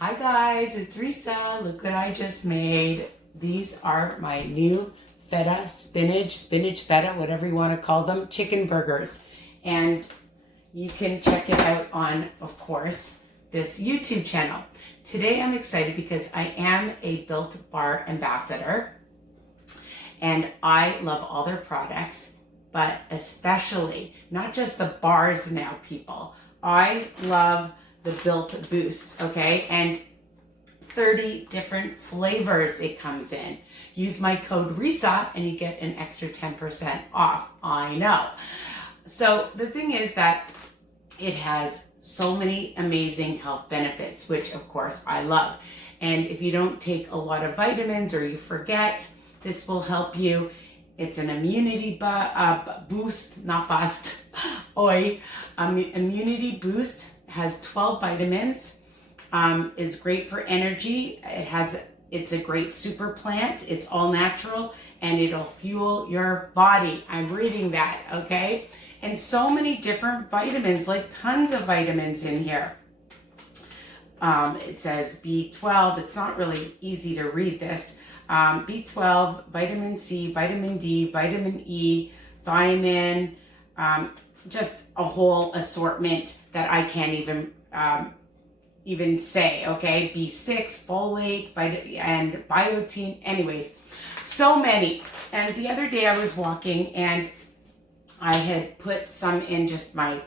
Hi guys, it's Risa. Look what I just made. These are my new feta, spinach feta, whatever you want to call them, chicken burgers. And you can check it out on, of course, this YouTube channel. Today I'm excited because I am a Built Bar ambassador and I love all their products, but especially, not just the bars now, people. I love the Built Boost, okay? And 30 different flavors it comes in. Use my code Risa and you get an extra 10% off. I know. So the thing is that it has so many amazing health benefits, which of course I love. And if you don't take a lot of vitamins or you forget, this will help you. It's an immunity boost, not bust. Immunity boost. Has 12 vitamins, is great for energy. It's a great super plant. It's all natural and it'll fuel your body. I'm reading that, okay? And so many different vitamins, like tons of vitamins in here. It says B12. It's not really easy to read this. B12, vitamin C, vitamin D, vitamin E, thiamine, just a whole assortment that I can't even say, okay? B6, folate, and biotin, anyways, so many. And the other day I was walking and I had put some in just my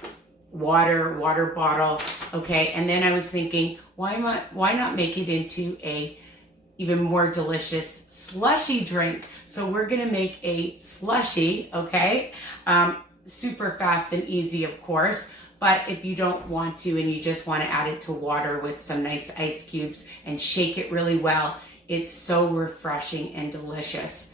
water bottle, okay? And then I was thinking, why not make it into a even more delicious slushy drink? So we're gonna make a slushy, okay? Super fast and easy, of course, but if you don't want to and you just want to add it to water with some nice ice cubes and shake it really well, it's so refreshing and delicious.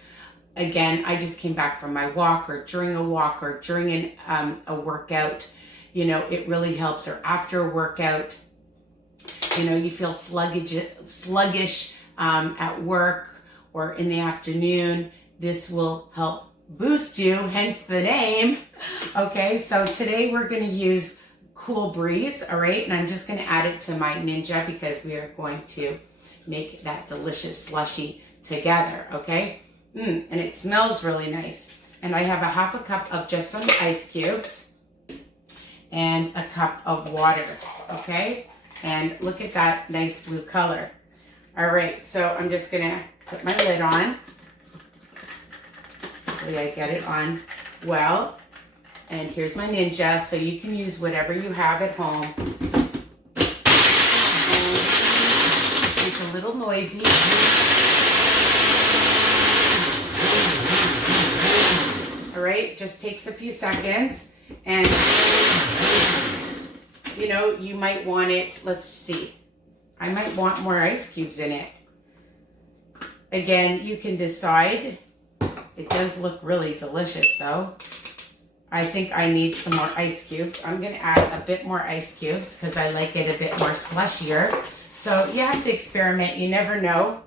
Again, I just came back from my walk or during a walk or during a workout. You know, it really helps. Or after a workout, you know, you feel sluggish at work or in the afternoon. This will help boost you, hence the name. Okay, so today we're going to use Cool Breeze, all right? And I'm just going to add it to my Ninja because we are going to make that delicious slushy together, okay? And it smells really nice. And I have a half a cup of just some ice cubes and a cup of water, okay? And look at that nice blue color. All right, so I'm just going to put my lid on. I get it on well, and here's my Ninja, so you can use whatever you have at home. And it's a little noisy. All right, just takes a few seconds, and you know, you might want it, let's see, I might want more ice cubes in it. Again, you can decide. It does look really delicious though. I think I need some more ice cubes. I'm gonna add a bit more ice cubes because I like it a bit more slushier. So you have to experiment, you never know.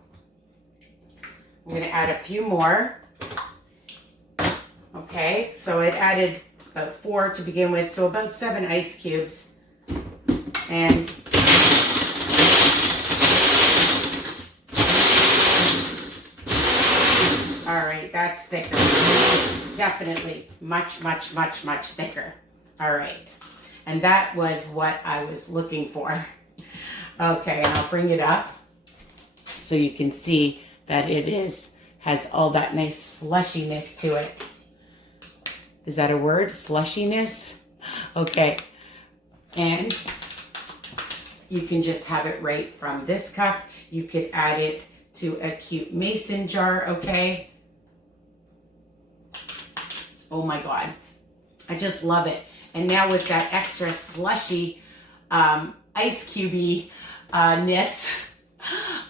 I'm gonna add a few more. Okay, so it added about 4 to begin with, so about 7 ice cubes. And all right, that's thicker. Definitely much thicker. All right, and that was what I was looking for. Okay, and I'll bring it up so you can see that it has all that nice slushiness to it. Is that a word? Slushiness? Okay, and you can just have it right from this cup. You could add it to a cute mason jar, okay? Oh my God, I just love it. And now with that extra slushy, ice cubey-ness,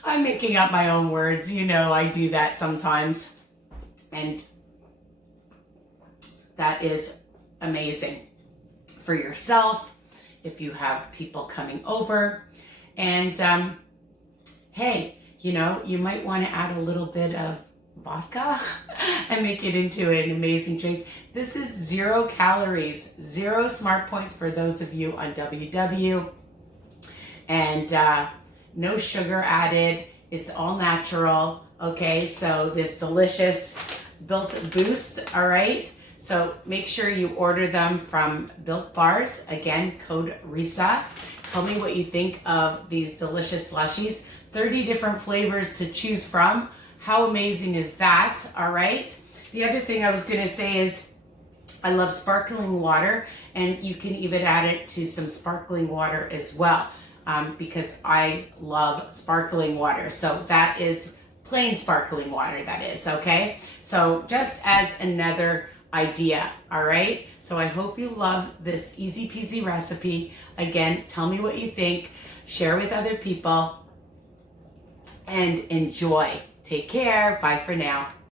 I'm making up my own words. You know, I do that sometimes. And that is amazing for yourself if you have people coming over. And hey, you know, you might want to add a little bit of vodka and make it into an amazing drink. This is 0 calories, 0 smart points for those of you on WW. And no sugar added. It's all natural, okay? So this delicious Built Boost, all right? So make sure you order them from Built Bars. Again, code Risa. Tell me what you think of these delicious slushies. 30 different flavors to choose from. How amazing is that, all right? The other thing I was gonna say is I love sparkling water, and you can even add it to some sparkling water as well, because I love sparkling water. So that is plain sparkling water, that is, okay? So just as another idea, all right? So I hope you love this easy peasy recipe. Again, tell me what you think, share with other people, and enjoy. Take care. Bye for now.